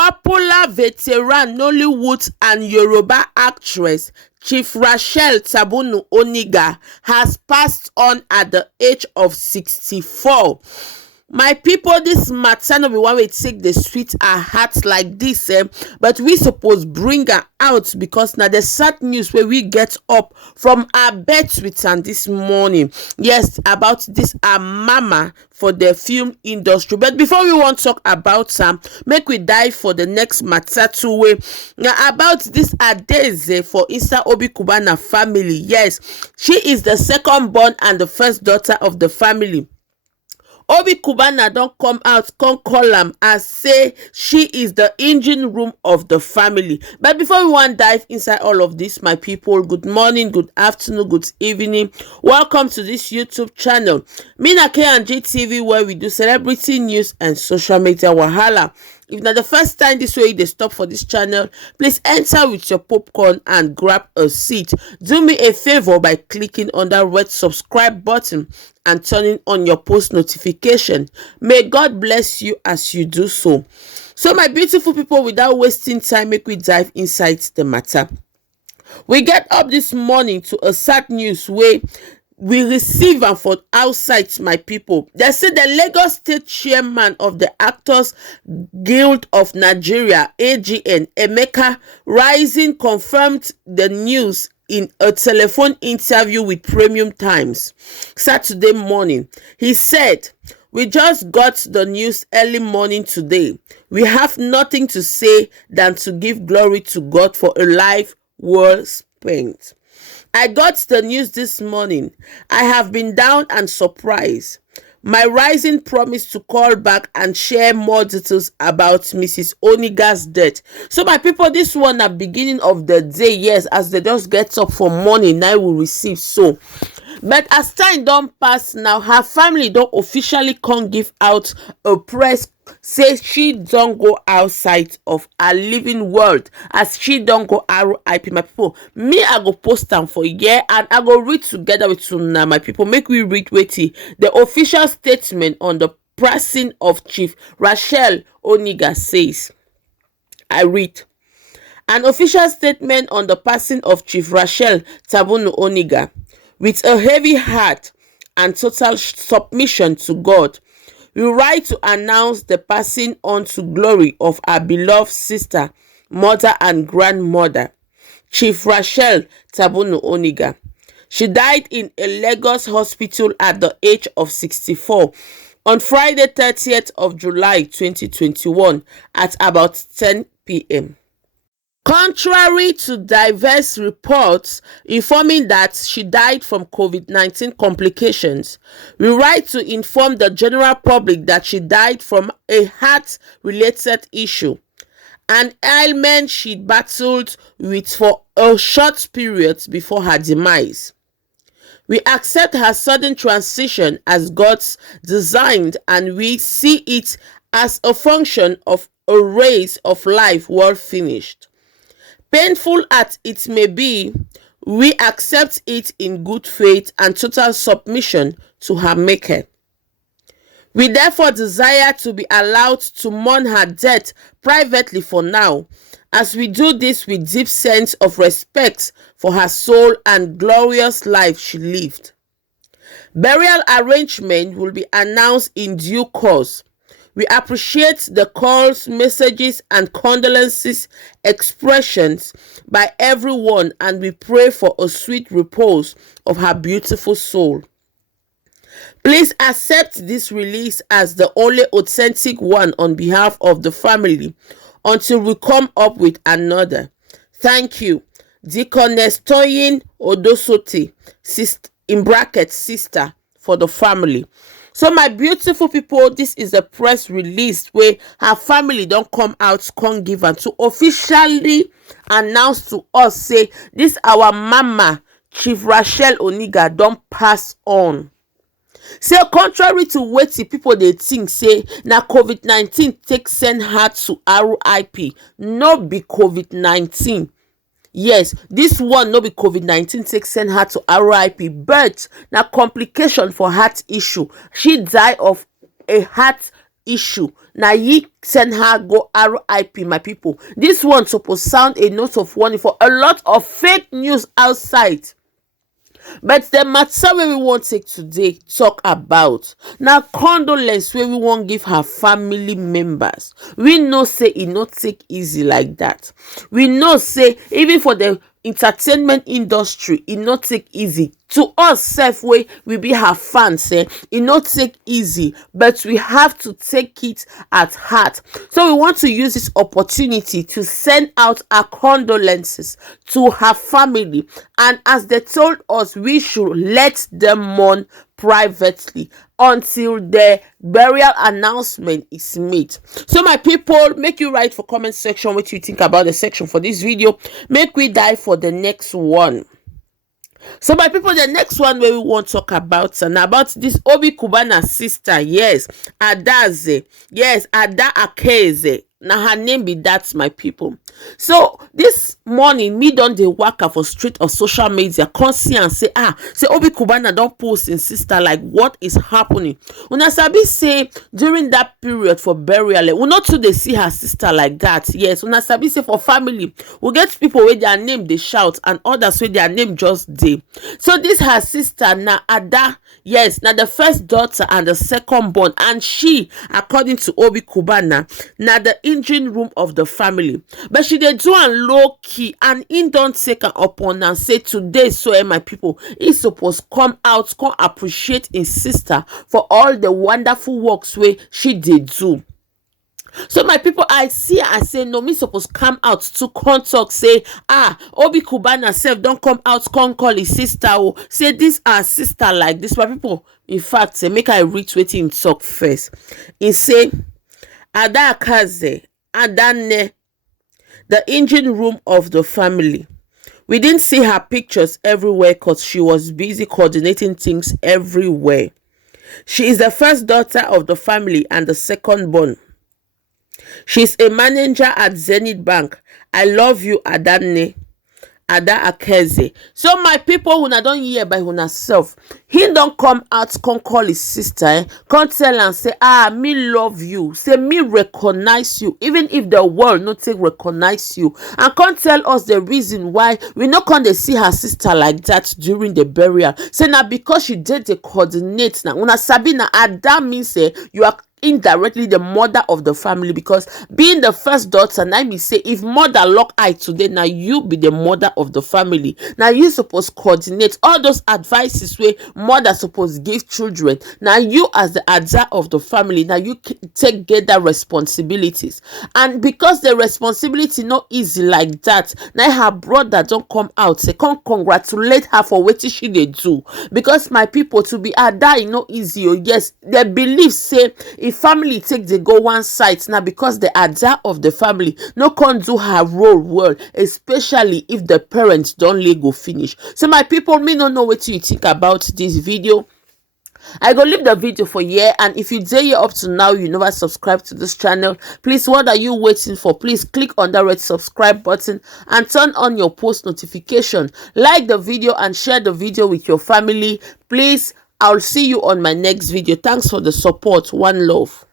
Popular veteran Nollywood and Yoruba actress Chief Rachael Oniga has passed on at the age of 64. My people, this matter no be one way take the sweet our hearts like this, but we suppose bring her out because now the sad news where we get up from our beds with her this morning. Yes, about this our mama for the film industry. But before we want to talk about her, make we dive for the next matter two way. Now about this adaekezi for Obi Cubana family. Yes, she is the second born and the first daughter of the family. Obi Cubana don't come out, come call am and say she is the engine room of the family. But before we want to dive inside all of this, my people, good morning, good afternoon, good evening. Welcome to this YouTube channel, Mina K&G TV, where we do celebrity news and social media wahala. If not the first time this way they stop for this channel, please enter with your popcorn and grab a seat. Do me a favor by clicking on that red subscribe button and turning on your post notification. May God bless you as you do so. So my beautiful people, without wasting time, make we dive inside the matter. We get up this morning to a sad news where we receive am for outside, my people. They say the Lagos State chairman of the Actors Guild of Nigeria, AGN, Emeka Rising, confirmed the news in a telephone interview with Premium Times Saturday morning. He said, "We just got the news early morning today. We have nothing to say than to give glory to God for a life well spent. I got the news this morning. I have been down and surprised. My Rising promised to call back and share more details about Mrs. Oniga's death." So my people, this one at beginning of the day, yes, as they just get up for morning, now will receive so. But as time don't pass now, her family don't officially come give out a press say she don't go outside of her living world, as she don't go RIP. My people, me I go post them for year and I go read together with some now, my people. Make we read waiting the official statement on the passing of Chief Rachael Oniga says. I read. An official statement on the passing of Chief Rachael Oniga. With a heavy heart and total submission to God, we write to announce the passing on to glory of our beloved sister, mother and grandmother, Chief Rachael Oniga. She died in a Lagos hospital at the age of 64 on Friday 30th of July 2021 at about 10 p.m. Contrary to diverse reports informing that she died from COVID-19 complications, we write to inform the general public that she died from a heart-related issue, an ailment she battled with for a short period before her demise. We accept her sudden transition as God's designed, and we see it as a function of a race of life well finished. Painful as it may be, we accept it in good faith and total submission to her Maker. We therefore desire to be allowed to mourn her death privately for now, as we do this with deep sense of respect for her soul and glorious life she lived. Burial arrangement will be announced in due course. We appreciate the calls, messages, and condolences expressions by everyone, and we pray for a sweet repose of her beautiful soul. Please accept this release as the only authentic one on behalf of the family until we come up with another. Thank you. Deaconess Toyin Odosote, sister, for the family. So my beautiful people, this is a press release where her family don't come out, come give her to officially announce to us, say this our mama Chief Rachael Oniga don't pass on. Say contrary to what the people they think, say now COVID-19 take send her to RIP. No be COVID-19. Yes, this one no be COVID-19 take send her to RIP, but na complication for heart issue. She died of a heart issue na ye send her go RIP, my people. This one supposed sound a note of warning for a lot of fake news outside. But the matter wey we wan take today talk about na condolence wey we wan give her family members. We know say e no take easy like that. We know say even for the entertainment industry e no take easy. To us sef wey we be her fans, e no take easy, but we have to take it at heart. So we want to use this opportunity to send out our condolences to her family, and as they told us, we should let them mourn privately until the burial announcement is made. So my people, make you write for comment section what you think about the section for this video. Make we dive for the next one. So my people, the next one where we want to talk about and about this Obi Cubana sister, yes, Adaze, yes, adaekezi. Now her name be that, my people. So this morning, me don dey waka for street of social media, come see and say Obi Cubana don post in sister, like what is happening. Una sabi say during that period for burial, we not too dey see her sister like that. Yes, una sabi say for family, we get people where their name they shout and others where their name just dey. So this her sister na Ada, yes, na the first daughter and the second born, and she, according to Obi Cubana, na the engine room of the family. But she dey do am low key, and in don't take her upon and say today, so my people, he supposed come out, come appreciate his sister for all the wonderful works way she did do. So my people, I see, I say no, me supposed come out to come talk, say Obi Cubana self don't come out, come call his sister, oh, say this our sister like this. My people, in fact, say make I read what him talk first. He say adaekezi, adane, the engine room of the family. We didn't see her pictures everywhere because she was busy coordinating things everywhere. She is the first daughter of the family and the second born. She's a manager at Zenith Bank. I love you, Adane. Adaekezi. So my people, when I don't hear by herself, he don't come out, come call his sister, come tell and say, me love you, say me recognize you, even if the world not take recognize you, and come tell us the reason why we not come to see her sister like that during the burial. Say now because she did the coordinate now. Una Sabina Ada means say you are indirectly the mother of the family, because being the first daughter, now me say if mother lock eye today, now you be the mother of the family. Now you supposed coordinate all those advices where mother supposed give children. Now you as the adult of the family, now you take get that responsibilities, and because the responsibility not easy like that, now her brother don't come out say come congratulate her for what she they do, because my people, to be Ada no easy. Oh yes, they believe say if family take they go one side now, because the Ada of the family no can do her role well, especially if the parents don't let go finish. So my people, me don't know what you think about this video. I go leave the video for here, and if you dare up to now you never subscribe to this channel, please, what are you waiting for? Please click on that red subscribe button and turn on your post notification. Like the video and share the video with your family. Please, I'll see you on my next video. Thanks for the support. One love.